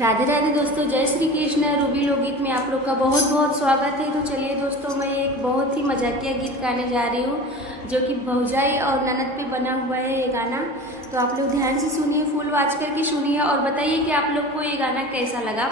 राधे राधे दोस्तों, जय श्री कृष्ण। रूबी लोकगीत में आप लोग का बहुत बहुत स्वागत है। तो चलिए दोस्तों, मैं एक बहुत ही मजाकिया गीत गाने जा रही हूँ जो कि भौजाई और ननद पे बना हुआ है ये गाना। तो आप लोग ध्यान से सुनिए, फुल वॉच करके सुनिए और बताइए कि आप लोग को ये गाना कैसा लगा।